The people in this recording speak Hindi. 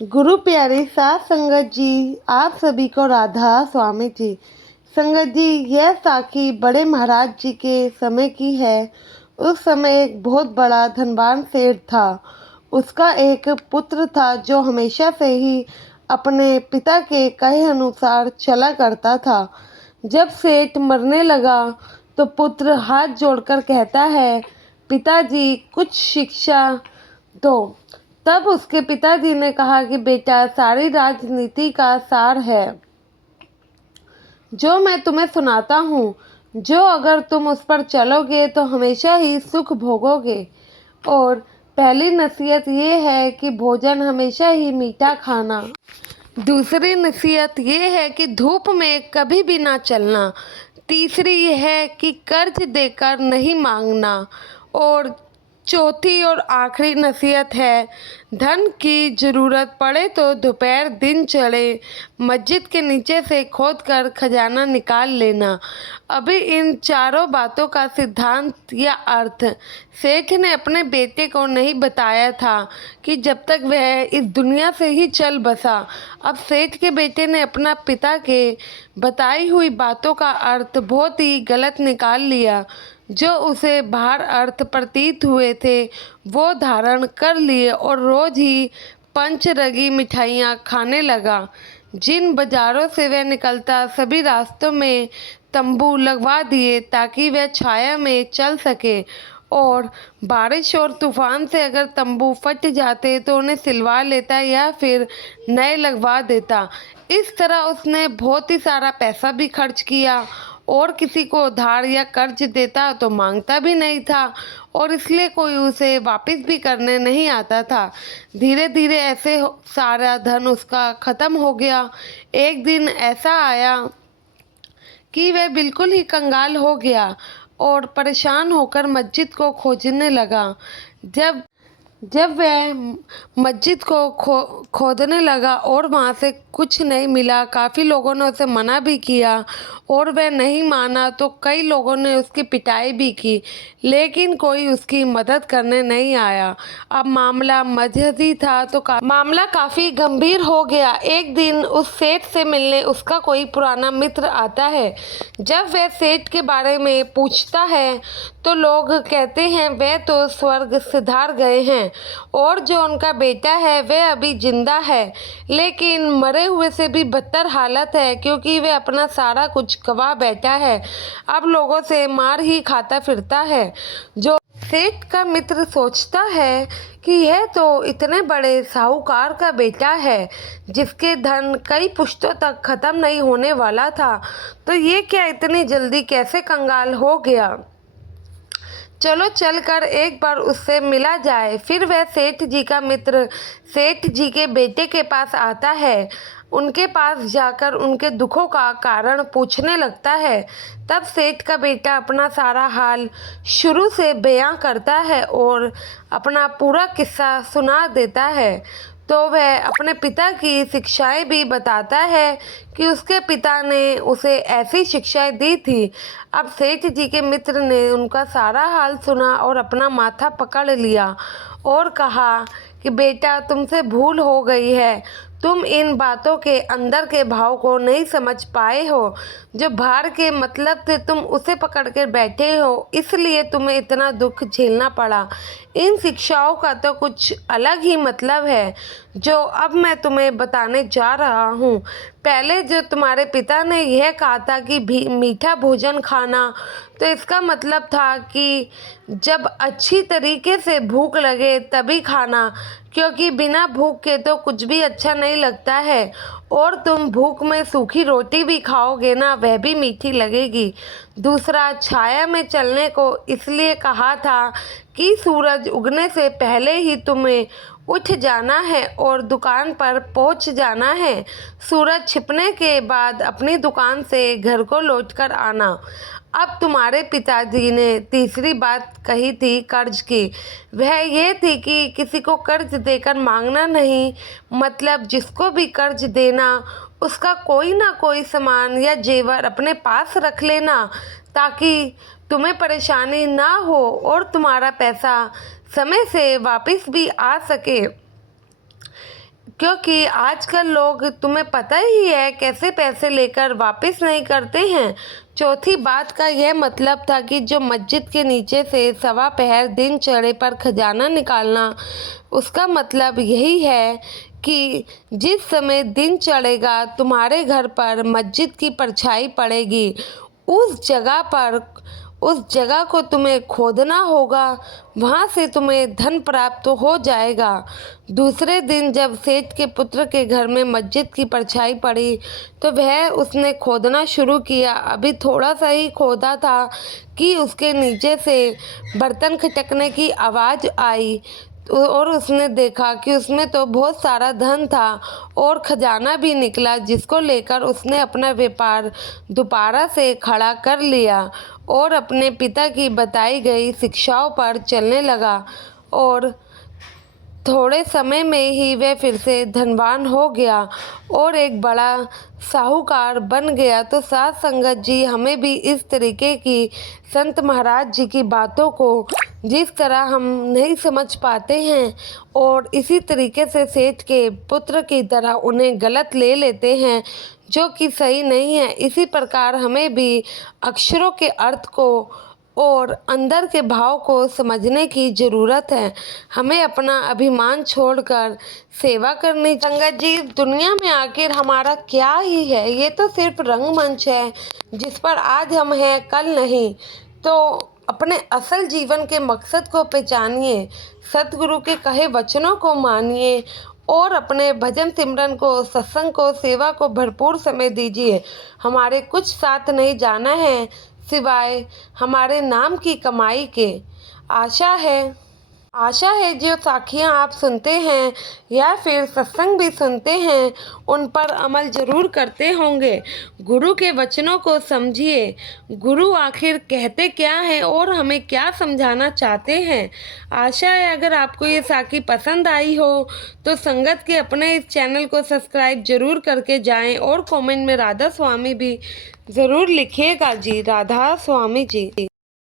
गुरु प्यारे साथ संगत जी, आप सभी को राधा स्वामी जी। संगत जी, यह साखी बड़े महाराज जी के समय की है। उस समय एक बहुत बड़ा धनवान सेठ था। उसका एक पुत्र था जो हमेशा से ही अपने पिता के कहे अनुसार चला करता था। जब सेठ मरने लगा तो पुत्र हाथ जोड़कर कहता है, पिताजी कुछ शिक्षा दो। तब उसके पिताजी ने कहा कि बेटा, सारी राजनीति का सार है जो मैं तुम्हें सुनाता हूँ, जो अगर तुम उस पर चलोगे तो हमेशा ही सुख भोगोगे। और पहली नसीहत ये है कि भोजन हमेशा ही मीठा खाना। दूसरी नसीहत ये है कि धूप में कभी भी ना चलना। तीसरी ये है कि कर्ज देकर नहीं मांगना। और चौथी और आखिरी नसीहत है, धन की ज़रूरत पड़े तो दोपहर दिन चढ़े मस्जिद के नीचे से खोद कर खजाना निकाल लेना। अभी इन चारों बातों का सिद्धांत या अर्थ सेठ ने अपने बेटे को नहीं बताया था कि जब तक वह इस दुनिया से ही चल बसा। अब सेठ के बेटे ने अपना पिता के बताई हुई बातों का अर्थ बहुत ही गलत निकाल लिया। जो उसे बाहर अर्थ प्रतीत हुए थे वो धारण कर लिए और रोज ही पंचरंगी मिठाइयाँ खाने लगा। जिन बाजारों से वह निकलता सभी रास्तों में तंबू लगवा दिए ताकि वह छाया में चल सके। और बारिश और तूफान से अगर तंबू फट जाते तो उन्हें सिलवा लेता या फिर नए लगवा देता। इस तरह उसने बहुत ही सारा पैसा भी खर्च किया और किसी को उधार या कर्ज देता तो मांगता भी नहीं था और इसलिए कोई उसे वापस भी करने नहीं आता था। धीरे धीरे ऐसे सारा धन उसका ख़त्म हो गया। एक दिन ऐसा आया कि वह बिल्कुल ही कंगाल हो गया और परेशान होकर मस्जिद को खोजने लगा। जब जब वह मस्जिद को खोदने लगा और वहाँ से कुछ नहीं मिला। काफ़ी लोगों ने उसे मना भी किया और वह नहीं माना तो कई लोगों ने उसकी पिटाई भी की, लेकिन कोई उसकी मदद करने नहीं आया। अब मामला मजहदी था तो मामला काफ़ी गंभीर हो गया। एक दिन उस सेठ से मिलने उसका कोई पुराना मित्र आता है। जब वह सेठ के बारे में पूछता है तो लोग कहते हैं वह तो स्वर्ग सिधार गए हैं और जो उनका बेटा है वह अभी जिंदा है, लेकिन मरे हुए से भी बदतर हालत है क्योंकि वह अपना सारा कुछ गवा बैठा है। अब लोगों से मार ही खाता फिरता है। जो सेठ का मित्र सोचता है कि यह तो इतने बड़े साहूकार का बेटा है जिसके धन कई पुश्तों तक खत्म नहीं होने वाला था, तो ये क्या इतनी जल्दी कैसे कंगाल हो गया। चलो चलकर एक बार उससे मिला जाए। फिर वह सेठ जी का मित्र सेठ जी के बेटे के पास आता है। उनके पास जाकर उनके दुखों का कारण पूछने लगता है। तब सेठ का बेटा अपना सारा हाल शुरू से बयां करता है और अपना पूरा किस्सा सुना देता है। तो वह अपने पिता की शिक्षाएं भी बताता है कि उसके पिता ने उसे ऐसी शिक्षाएं दी थी। अब सेठ जी के मित्र ने उनका सारा हाल सुना और अपना माथा पकड़ लिया और कहा कि बेटा, तुमसे भूल हो गई है। तुम इन बातों के अंदर के भाव को नहीं समझ पाए हो। जो बाहर के मतलब थे तुम उसे पकड़ कर बैठे हो, इसलिए तुम्हें इतना दुख झेलना पड़ा। इन शिक्षाओं का तो कुछ अलग ही मतलब है जो अब मैं तुम्हें बताने जा रहा हूँ। पहले जो तुम्हारे पिता ने यह कहा था कि मीठा भोजन खाना, तो इसका मतलब था कि जब अच्छी तरीके से भूख लगे तभी खाना, क्योंकि बिना भूख के तो कुछ भी अच्छा नहीं लगता है। और तुम भूख में सूखी रोटी भी खाओगे ना, वह भी मीठी लगेगी। दूसरा, छाया में चलने को इसलिए कहा था कि सूरज उगने से पहले ही तुम्हें उठ जाना है और दुकान पर पहुंच जाना है। सूरज छिपने के बाद अपनी दुकान से घर को लौटकर आना। अब तुम्हारे पिताजी ने तीसरी बात कही थी कर्ज की। वह ये थी कि किसी को कर्ज देकर मांगना नहीं, मतलब जिसको भी कर्ज देना उसका कोई ना कोई सामान या जेवर अपने पास रख लेना ताकि तुम्हें परेशानी ना हो और तुम्हारा पैसा समय से वापस भी आ सके। क्योंकि आजकल लोग, तुम्हें पता ही है, कैसे पैसे लेकर वापस नहीं करते हैं। चौथी बात का यह मतलब था कि जो मस्जिद के नीचे से सवा पहर दिन चढ़े पर खजाना निकालना, उसका मतलब यही है कि जिस समय दिन चढ़ेगा तुम्हारे घर पर मस्जिद की परछाई पड़ेगी, उस जगह को तुम्हें खोदना होगा, वहाँ से तुम्हें धन प्राप्त हो जाएगा। दूसरे दिन जब सेठ के पुत्र के घर में मस्जिद की परछाई पड़ी तो उसने खोदना शुरू किया। अभी थोड़ा सा ही खोदा था कि उसके नीचे से बर्तन खटकने की आवाज़ आई और उसने देखा कि उसमें तो बहुत सारा धन था और खजाना भी निकला, जिसको लेकर उसने अपना व्यापार दोबारा से खड़ा कर लिया और अपने पिता की बताई गई शिक्षाओं पर चलने लगा और थोड़े समय में ही वह फिर से धनवान हो गया और एक बड़ा साहूकार बन गया। तो साध संगत जी, हमें भी इस तरीके की संत महाराज जी की बातों को जिस तरह हम नहीं समझ पाते हैं और इसी तरीके से सेठ के पुत्र की तरह उन्हें गलत ले लेते हैं, जो कि सही नहीं है, इसी प्रकार हमें भी अक्षरों के अर्थ को और अंदर के भाव को समझने की ज़रूरत है। हमें अपना अभिमान छोड़कर सेवा करनी। संगत जी, दुनिया में आखिर हमारा क्या ही है? ये तो सिर्फ रंगमंच है जिस पर आज हम हैं, कल नहीं। तो अपने असल जीवन के मकसद को पहचानिए, सतगुरु के कहे वचनों को मानिए और अपने भजन सिमरन को, सत्संग को, सेवा को भरपूर समय दीजिए। हमारे कुछ साथ नहीं जाना है सिवाय हमारे नाम की कमाई के। आशा है जो साखियाँ आप सुनते हैं या फिर सत्संग भी सुनते हैं, उन पर अमल ज़रूर करते होंगे। गुरु के वचनों को समझिए, गुरु आखिर कहते क्या हैं और हमें क्या समझाना चाहते हैं। आशा है अगर आपको ये साखी पसंद आई हो तो संगत के अपने इस चैनल को सब्सक्राइब ज़रूर करके जाएं और कमेंट में राधा स्वामी भी ज़रूर लिखिएगा जी। राधा स्वामी जी।